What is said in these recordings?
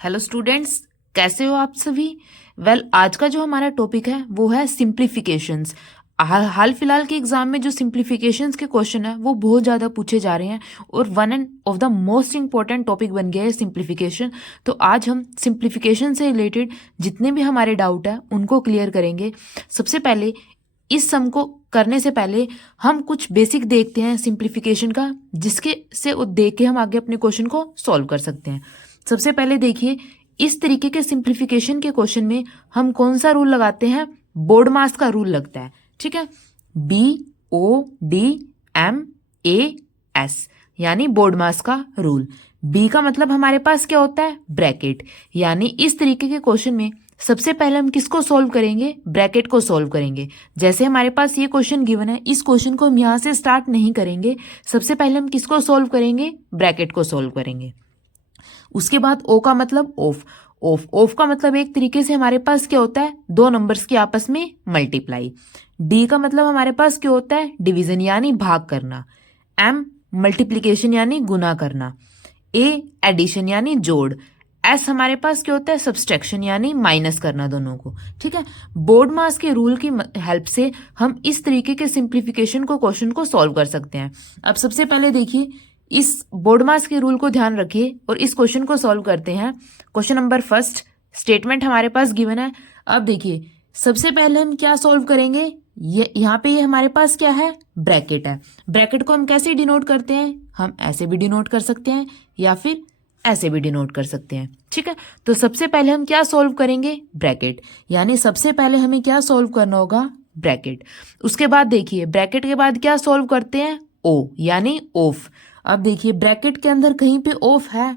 Hello students, कैसे हो आप सभी। आज का जो हमारा टॉपिक है वो है सिंप्लीफिकेशंस। हाल फिलहाल के एग्जाम में जो सिंप्लीफिकेशंस के क्वेश्चन है वो बहुत ज़्यादा पूछे जा रहे हैं और one end of the most important topic बन गया है सिंप्लीफिकेशन। तो आज हम सिंप्लीफिकेशन से रिलेटेड जितने भी हमारे डाउट है उनको क्लियर करेंगे। सबसे पहले इस सम को करने से पहले हम कुछ बेसिक देखते हैं सिंप्लीफिकेशन का, जिसके से देख के हम आगे अपने क्वेश्चन को सॉल्व कर सकते हैं। सबसे पहले देखिए, इस तरीके के सिंप्लीफिकेशन के क्वेश्चन में हम कौन सा रूल लगाते हैं? बोर्ड मास का रूल लगता है। ठीक है, BODMAS यानी बोर्ड मास का रूल। बी का मतलब हमारे पास क्या होता है? ब्रैकेट। यानी इस तरीके के क्वेश्चन में सबसे पहले हम किसको सॉल्व करेंगे? ब्रैकेट को सॉल्व करेंगे। जैसे हमारे पास ये क्वेश्चन गिवन है, इस क्वेश्चन को हम यहां से स्टार्ट नहीं करेंगे। सबसे पहले हम किसको सॉल्व करेंगे? ब्रैकेट को सॉल्व करेंगे। उसके बाद ओ का मतलब ऑफ। ऑफ का मतलब एक तरीके से हमारे पास क्या होता है? दो नंबर्स की आपस में मल्टीप्लाई। डी का मतलब हमारे पास क्या होता है? डिवीजन यानी भाग करना। एम मल्टीप्लीकेशन यानी गुना करना। ए एडिशन यानी जोड़। एस हमारे पास क्या होता है? सब्सट्रैक्शन यानी माइनस करना दोनों को। ठीक है, बोर्ड मास के रूल की हेल्प से हम इस तरीके के सिंप्लीफिकेशन को क्वेश्चन को सॉल्व कर सकते हैं। अब सबसे पहले देखिए, इस बोर्ड मास के रूल को ध्यान रखिए और इस क्वेश्चन को सॉल्व करते हैं। क्वेश्चन नंबर फर्स्ट, स्टेटमेंट हमारे पास गिवन है। अब देखिए, सबसे पहले हम क्या सॉल्व करेंगे? ये यहाँ पे ये हमारे पास क्या है? ब्रैकेट है। ब्रैकेट को हम कैसे डिनोट करते हैं? हम ऐसे भी डिनोट कर सकते हैं या फिर ऐसे भी डिनोट कर सकते हैं। ठीक है, तो सबसे पहले हम क्या सॉल्व करेंगे? ब्रैकेट। यानी सबसे पहले हमें क्या सॉल्व करना होगा? ब्रैकेट। उसके बाद देखिए, ब्रैकेट के बाद क्या सॉल्व करते हैं? ओ यानी ऑफ। अब देखिए, ब्रैकेट के अंदर कहीं पे ऑफ है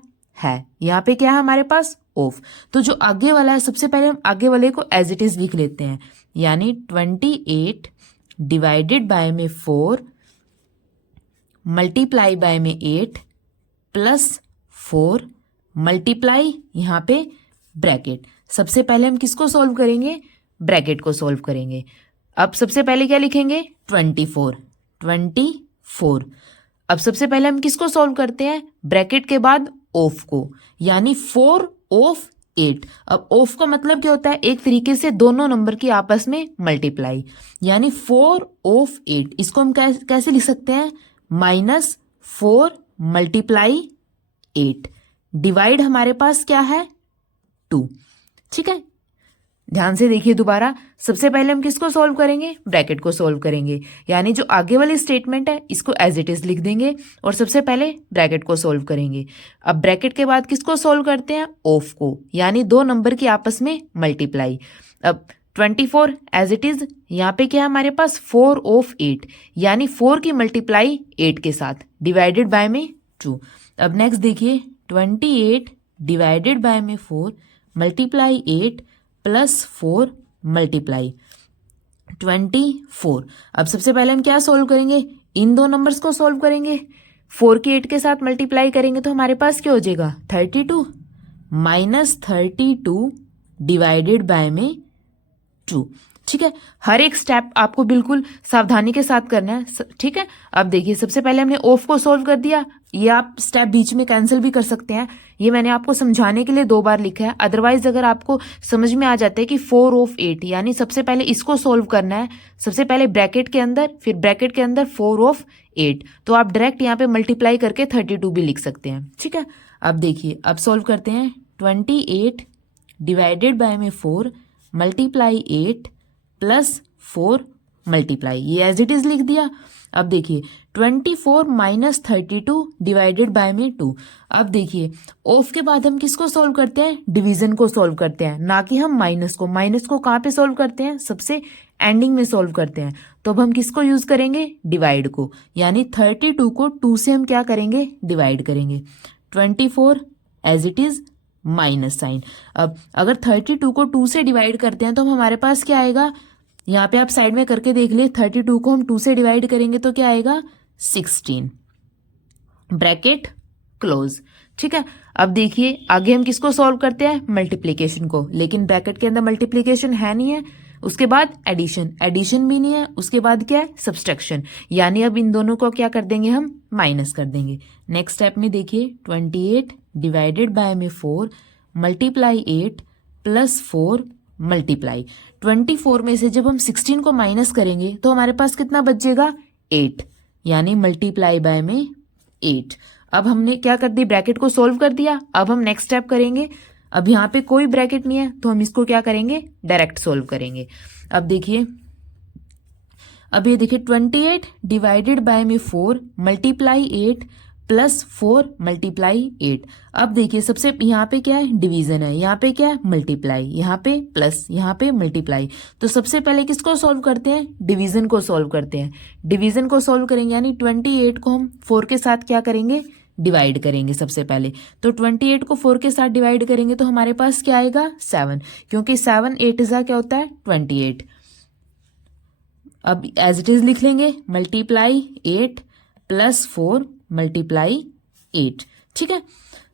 यहाँ पे क्या है हमारे पास? ऑफ। तो जो आगे वाला है, सबसे पहले हम आगे वाले को एज इट इज लिख लेते हैं। यानी 28 डिवाइडेड बाय में 4 मल्टीप्लाई बाय में 8 प्लस 4 मल्टीप्लाई यहाँ पे ब्रैकेट। सबसे पहले हम किसको सॉल्व करेंगे? ब्रैकेट को सॉल्व करेंगे। अब सबसे पहले क्या लिखेंगे? 24। अब सबसे पहले हम किसको सॉल्व करते हैं? ब्रैकेट के बाद ऑफ को, यानी 4 ऑफ 8। अब ऑफ का मतलब क्या होता है? एक तरीके से दोनों नंबर की आपस में मल्टीप्लाई, यानी 4 ऑफ 8। इसको हम कैसे लिख सकते हैं? -4 मल्टीप्लाई 8 डिवाइड हमारे पास क्या है? 2। ठीक है, ध्यान से देखिए दोबारा। सबसे पहले हम किसको सॉल्व करेंगे? ब्रैकेट को सॉल्व करेंगे। यानी जो आगे वाली स्टेटमेंट है इसको एज इट इज लिख देंगे और सबसे पहले ब्रैकेट को सॉल्व करेंगे। अब ब्रैकेट के बाद किसको सॉल्व करते हैं? ऑफ को, यानी दो नंबर की आपस में मल्टीप्लाई। अब 24 एज इट इज, यहाँ पे क्या है हमारे पास? 4 ऑफ 8, यानी 4 की मल्टीप्लाई 8 के साथ डिवाइडेड बाय में 2। अब नेक्स्ट देखिए, 28 डिवाइडेड बाय में 4 मल्टीप्लाई 8 प्लस 4 मल्टीप्लाई 24। अब सबसे पहले हम क्या सॉल्व करेंगे? इन दो नंबर्स को सॉल्व करेंगे। 4 के 8 के साथ मल्टीप्लाई करेंगे तो हमारे पास क्या हो जाएगा? 32 -32 डिवाइडेड बाय में 2। ठीक है, हर एक स्टेप आपको बिल्कुल सावधानी के साथ करना है। ठीक है, अब देखिए, सबसे पहले हमने ऑफ को सॉल्व कर दिया। ये आप स्टेप बीच में कैंसिल भी कर सकते हैं। ये मैंने आपको समझाने के लिए 2 बार लिखा है। अदरवाइज अगर आपको समझ में आ जाता है कि 4 ऑफ 8, यानी सबसे पहले इसको सॉल्व करना है, सबसे पहले ब्रैकेट के अंदर, फिर ब्रैकेट के अंदर 4 ऑफ 8, तो आप डायरेक्ट यहाँ पे मल्टीप्लाई करके 32 भी लिख सकते हैं। ठीक है, अब देखिए, अब सॉल्व करते हैं। 28 डिवाइडेड बाय में 4 मल्टीप्लाई 8 प्लस 4 मल्टीप्लाई, ये एज इट इज लिख दिया। अब देखिए, 24 -32 डिवाइडेड बाय में 2। अब देखिए, ऑफ के बाद हम किसको सॉल्व करते हैं? डिवीजन को सॉल्व करते हैं, ना कि हम माइनस को। माइनस को कहाँ पे सॉल्व करते हैं? सबसे एंडिंग में सॉल्व करते हैं। तो अब हम किसको यूज करेंगे? डिवाइड को, यानी 32 को 2 से हम क्या करेंगे? डिवाइड करेंगे। 24 as it is minus sign. अब अगर 32 को 2 से डिवाइड करते हैं तो हमारे पास क्या आएगा? यहाँ पे आप साइड में करके देख लिए, 32 को हम 2 से डिवाइड करेंगे तो क्या आएगा? 16 ब्रैकेट क्लोज। ठीक है, अब देखिए, आगे हम किसको सॉल्व करते हैं? मल्टीप्लीकेशन को, लेकिन ब्रैकेट के अंदर मल्टीप्लीकेशन है नहीं है। उसके बाद एडिशन भी नहीं है। उसके बाद क्या है? सब्सट्रैक्शन, यानी अब इन दोनों को क्या कर देंगे? हम माइनस कर देंगे। नेक्स्ट स्टेप में देखिए, 28 डिवाइडेड बाय में 4 मल्टीप्लाई 8 प्लस 4 मल्टीप्लाई 24 में से जब हम 16 को माइनस करेंगे तो हमारे पास कितना बचेगा 8, यानी मल्टीप्लाई बाय में 8। अब हमने क्या कर दी, ब्रैकेट को सोल्व कर दिया। अब हम नेक्स्ट स्टेप करेंगे। अब यहाँ पे कोई ब्रैकेट नहीं है तो हम इसको क्या करेंगे, डायरेक्ट सोल्व करेंगे। अब ये देखिए 28 डिवाइडेड बाय में 4 मल्टीप्लाई 8 प्लस 4 मल्टीप्लाई 8। अब देखिए सबसे यहाँ पे क्या है, डिवीजन है, यहाँ पे क्या है, मल्टीप्लाई, यहाँ पे प्लस, यहाँ पे मल्टीप्लाई। तो सबसे पहले किसको सॉल्व करते हैं, डिवीजन को सॉल्व करते हैं। डिवीजन को सॉल्व करेंगे यानी 28 को हम 4 के साथ क्या करेंगे, डिवाइड करेंगे सबसे पहले। तो 28 को 4 के साथ डिवाइड करेंगे तो हमारे पास क्या आएगा 7, क्योंकि 7 8 जा क्या होता है 28। अब एज इट इज लिख लेंगे, मल्टीप्लाई 8 प्लस 4 मल्टीप्लाई 8। ठीक है,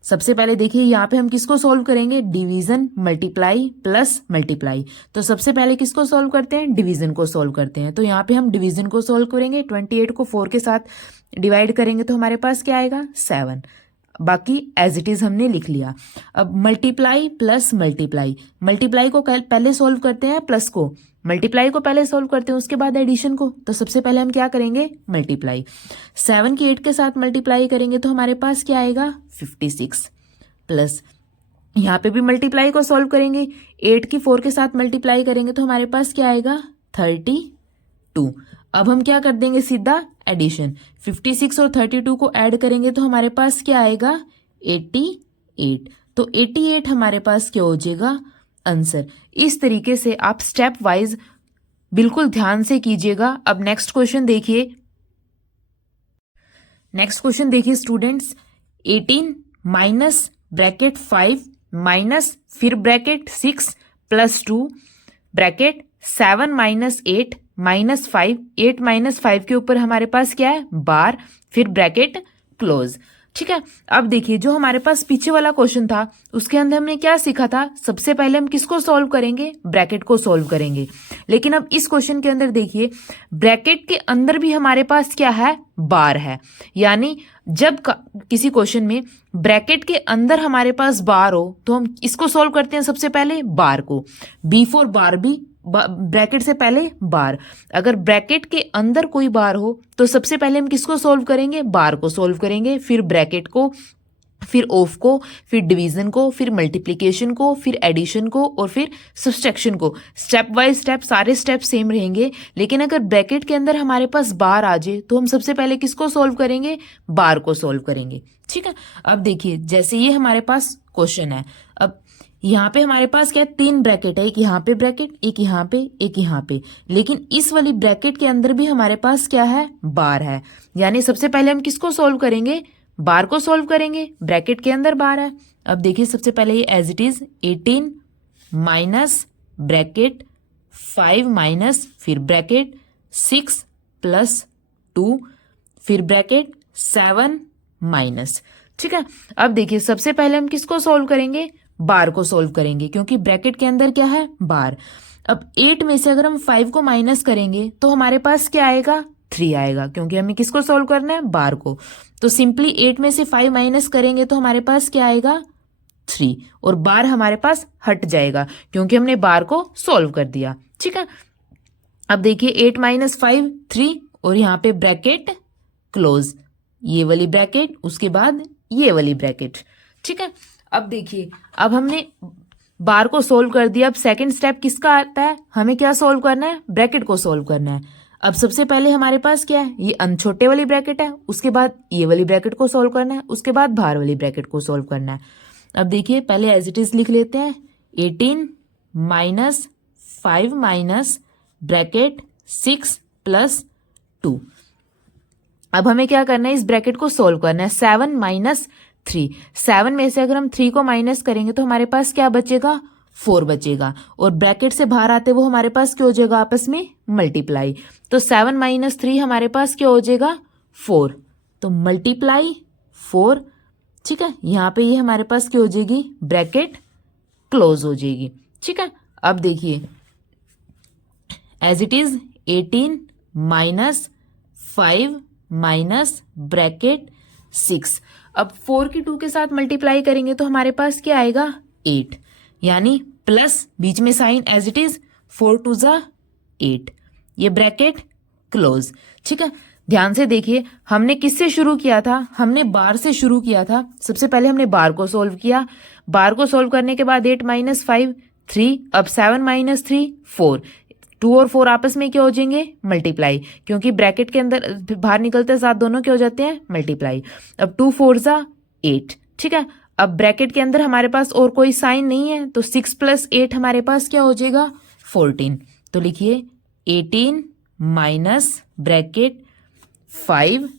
सबसे पहले देखिए यहाँ पे हम किसको सॉल्व करेंगे, डिवीजन मल्टीप्लाई प्लस मल्टीप्लाई। तो सबसे पहले किसको सॉल्व करते हैं, डिवीजन को सॉल्व करते हैं। तो यहाँ पे हम डिवीजन को सॉल्व करेंगे, 28 को 4 के साथ डिवाइड करेंगे तो हमारे पास क्या आएगा 7। बाकी एज इट इज हमने लिख लिया। अब मल्टीप्लाई प्लस मल्टीप्लाई, मल्टीप्लाई को पहले सॉल्व करते हैं, प्लस को मल्टीप्लाई को पहले सॉल्व करते हैं, उसके बाद एडिशन को। तो सबसे पहले हम क्या करेंगे, मल्टीप्लाई 7 की 8 के साथ मल्टीप्लाई करेंगे तो हमारे पास क्या आएगा 56 प्लस यहाँ पे भी मल्टीप्लाई को सॉल्व करेंगे, 8 की 4 के साथ मल्टीप्लाई करेंगे तो हमारे पास क्या आएगा 32। अब हम क्या कर देंगे, सीधा एडिशन, 56 और 32 को ऐड करेंगे तो हमारे पास क्या आएगा 88। तो 88 हमारे पास क्या हो जाएगा आंसर। इस तरीके से आप स्टेप वाइज बिल्कुल ध्यान से कीजिएगा। अब नेक्स्ट क्वेश्चन देखिए। नेक्स्ट क्वेश्चन देखिए स्टूडेंट्स, 18 माइनस ब्रैकेट 5 माइनस फिर bracket 6 plus 2 bracket 7 minus 8 minus 5, 8 minus 5 के ऊपर हमारे पास क्या है बार, फिर ब्रैकेट क्लोज। ठीक है, अब देखिए जो हमारे पास पीछे वाला क्वेश्चन था उसके अंदर हमने क्या सीखा था, सबसे पहले हम किसको सॉल्व करेंगे, ब्रैकेट को सॉल्व करेंगे। लेकिन अब इस क्वेश्चन के अंदर देखिए ब्रैकेट के अंदर भी हमारे पास क्या है, बार है। यानी जब किसी क्वेश्चन में ब्रैकेट के अंदर हमारे पास बार हो तो हम इसको सॉल्व करते हैं सबसे पहले बार को, बिफोर बार भी, ब्रैकेट से पहले बार। अगर ब्रैकेट के अंदर कोई बार हो तो सबसे पहले हम किसको सॉल्व करेंगे, बार को सॉल्व करेंगे, फिर ब्रैकेट को, फिर ऑफ को, फिर डिवीजन को, फिर मल्टीप्लिकेशन को, फिर एडिशन को और फिर सब्सट्रैक्शन को। स्टेप बाय स्टेप सारे स्टेप सेम रहेंगे। लेकिन अगर ब्रैकेट के अंदर हमारे पास बार आ जाए तो हम सबसे पहले किसको सॉल्व करेंगे, बार को सॉल्व करेंगे। ठीक है, अब देखिए जैसे ये हमारे पास क्वेश्चन है, अब यहाँ पे हमारे पास क्या है, 3 ब्रैकेट है, एक यहाँ पे ब्रैकेट, एक यहाँ पे, एक यहाँ पे। लेकिन इस वाली ब्रैकेट के अंदर भी हमारे पास क्या है, बार है। यानी सबसे पहले हम किसको सॉल्व करेंगे, बार को सॉल्व करेंगे, ब्रैकेट के अंदर बार है। अब देखिए सबसे पहले ये as it is 18 minus bracket 5 minus फिर ब्रैकेट 6 प्लस 2 फिर ब्रैकेट 7 माइनस। ठीक है, अब देखिए सबसे पहले हम किसको सॉल्व करेंगे, बार को सॉल्व करेंगे, क्योंकि ब्रैकेट के अंदर क्या है, बार। अब 8 में से अगर हम 5 को माइनस करेंगे तो हमारे पास क्या आएगा, 3 आएगा, क्योंकि हमें किसको सॉल्व करना है, बार को। तो सिंपली 8 में से 5 माइनस करेंगे तो हमारे पास क्या आएगा 3, और बार हमारे पास हट जाएगा क्योंकि हमने बार को सॉल्व कर दिया। ठीक है, अब देखिए 8 माइनस 5 3, और यहाँ पे ब्रैकेट क्लोज, ये वाली ब्रैकेट, उसके बाद ये वाली ब्रैकेट। ठीक है, अब देखिए अब हमने बार को सोल्व कर दिया। अब सेकंड स्टेप किसका आता है, हमें क्या सोल्व करना है, ब्रैकेट को सोल्व करना है। अब सबसे पहले हमारे पास क्या है, ये छोटे वाली ब्रैकेट है, उसके बाद ये वाली ब्रैकेट को सोल्व करना है, उसके बाद बाहर वाली ब्रैकेट को सोल्व करना है। अब देखिए पहले एज इट इज लिख लेते हैं, 18 माइनस 5 माइनस ब्रैकेट 6 प्लस 2। अब हमें क्या करना है, इस ब्रैकेट को सोल्व करना है। 7 माइनस 3, 7 में से अगर हम 3 को माइनस करेंगे तो हमारे पास क्या बचेगा, 4 बचेगा, और ब्रैकेट से बाहर आते वो हमारे पास क्या हो जाएगा, आपस में मल्टीप्लाई। तो 7 माइनस 3 हमारे पास क्या हो जाएगा 4, तो मल्टीप्लाई 4। ठीक है, यहाँ पे ये हमारे पास क्या हो जाएगी, ब्रैकेट क्लोज हो जाएगी। ठीक है, अब देखिए as it is 18 minus 5 minus bracket 6। अब 4 की 2 के साथ मल्टीप्लाई करेंगे तो हमारे पास क्या आएगा 8, यानी प्लस बीच में साइन एज इट इज 4 2 जा 8, ये ब्रैकेट क्लोज। ठीक है, ध्यान से देखिए हमने किससे शुरू किया था, हमने बार से शुरू किया था। सबसे पहले हमने बार को सोल्व किया, बार को सोल्व करने के बाद 8 - 5 3, अब 7 - 3 4, 2 और 4 आपस में क्या हो जाएंगे, मल्टीप्लाई, क्योंकि ब्रैकेट के अंदर बाहर निकलते साथ दोनों क्या हो जाते हैं, मल्टीप्लाई। अब 2 4 जा 8। ठीक है, अब ब्रैकेट के अंदर हमारे पास और कोई साइन नहीं है, तो 6 + 8 हमारे पास क्या हो जाएगा, 14। तो लिखिए 18 माइनस ब्रैकेट 5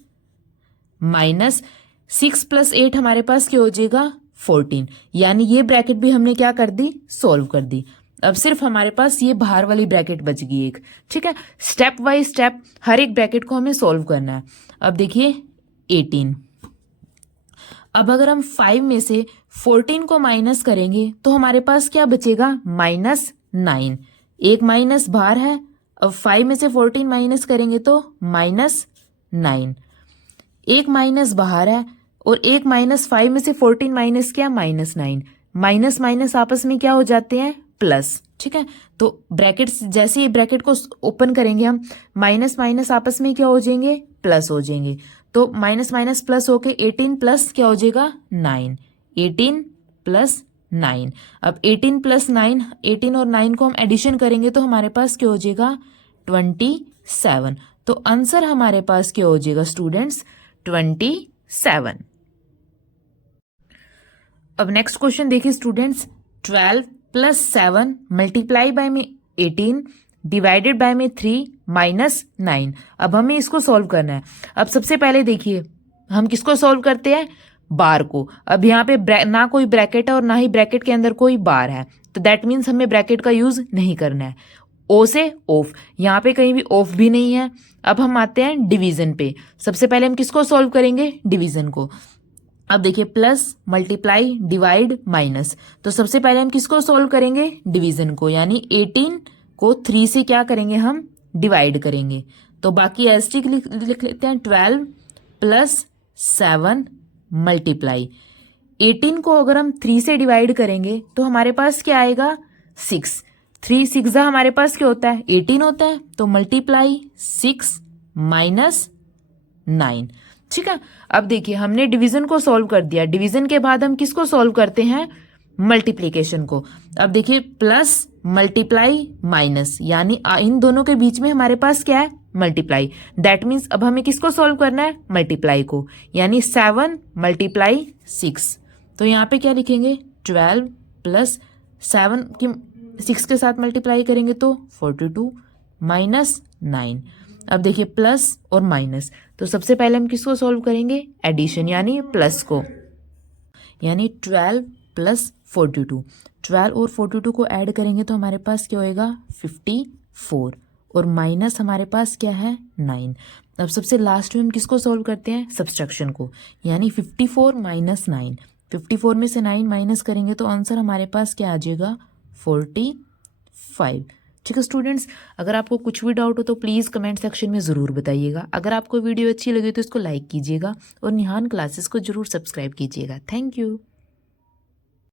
माइनस 6 + 8 हमारे पास क्या हो जाएगा, 14, यानी ये ब्रैकेट भी हमने क्या कर दी, सोल्व कर दी। अब सिर्फ हमारे पास ये बाहर वाली ब्रैकेट बच गई एक। ठीक है, स्टेप बाय स्टेप हर एक ब्रैकेट को हमें सोल्व करना है। अब देखिए 18, अब अगर हम 5 में से 14 को माइनस करेंगे तो हमारे पास क्या बचेगा, -9, एक माइनस बाहर है। अब 5 में से 14 माइनस करेंगे तो -9, एक माइनस बाहर है, और एक -5 में से 14 माइनस क्या, -9, माइनस माइनस आपस में क्या हो जाते हैं, प्लस। ठीक है, तो ब्रैकेट्स जैसे ही ब्रैकेट को ओपन करेंगे हम, माइनस माइनस आपस में क्या हो जाएंगे, प्लस हो जाएंगे। तो माइनस माइनस प्लस होके 18 प्लस क्या हो जाएगा, 9, 18 + 9। अब 18 + 9, 18 और 9 को हम एडिशन करेंगे तो हमारे पास क्या हो जाएगा, 27। तो आंसर हमारे पास क्या हो जाएगा स्टूडेंट्स, 27। अब नेक्स्ट क्वेश्चन देखिए स्टूडेंट्स, 12 + 7 मल्टीप्लाई बाय में 18 डिवाइडेड बाय में 3 -9। अब हमें इसको सॉल्व करना है। अब सबसे पहले देखिए हम किसको सॉल्व करते हैं, बार को। अब यहाँ पे ना कोई ब्रैकेट है और ना ही ब्रैकेट के अंदर कोई बार है, तो दैट मीन्स हमें ब्रैकेट का यूज नहीं करना है। ओ से ऑफ, यहाँ पे कहीं भी ऑफ भी नहीं है। अब हम आते हैं डिवीजन पे। सबसे पहले हम किसको सॉल्व करेंगे, डिवीजन को। अब देखिए प्लस मल्टीप्लाई डिवाइड माइनस, तो सबसे पहले हम किसको सॉल्व करेंगे, डिवीजन को, यानी 18 को 3 से क्या करेंगे, हम डिवाइड करेंगे। तो बाकी एस्टिक लिख लेते हैं, 12 + 7 मल्टीप्लाई 18 को अगर हम 3 से डिवाइड करेंगे तो हमारे पास क्या आएगा, 6। 3 6 हमारे पास क्या होता है, 18 होता है। तो मल्टीप्लाई 6 - 9। ठीक है, अब देखिए हमने डिवीजन को सॉल्व कर दिया। डिवीजन के बाद हम किसको सॉल्व करते हैं, मल्टीप्लिकेशन को। अब देखिए प्लस मल्टीप्लाई माइनस, यानी इन दोनों के बीच में हमारे पास क्या है, मल्टीप्लाई। दैट मीन्स अब हमें किसको सॉल्व करना है, मल्टीप्लाई को, यानी 7 × 6। तो यहाँ पे क्या लिखेंगे, 12 + 7 की 6 के साथ मल्टीप्लाई करेंगे तो 42 -9। अब देखिए प्लस और माइनस, तो सबसे पहले हम किसको सॉल्व करेंगे, एडिशन, यानी प्लस को, यानी 12 + 42। 12 और 42 को ऐड करेंगे तो हमारे पास क्या होएगा, 54, और माइनस हमारे पास क्या है, 9। अब सबसे लास्ट में हम किसको सॉल्व करते हैं, सब्सट्रैक्शन को, यानी 54 - 9। 54 में से 9 माइनस करेंगे तो आंसर हमारे पास क्या आ जाएगा, 45। ठीक है स्टूडेंट्स, अगर आपको कुछ भी डाउट हो तो प्लीज़ कमेंट सेक्शन में ज़रूर बताइएगा। अगर आपको वीडियो अच्छी लगी तो इसको लाइक कीजिएगा और निहान क्लासेस को ज़रूर सब्सक्राइब कीजिएगा। Thank you.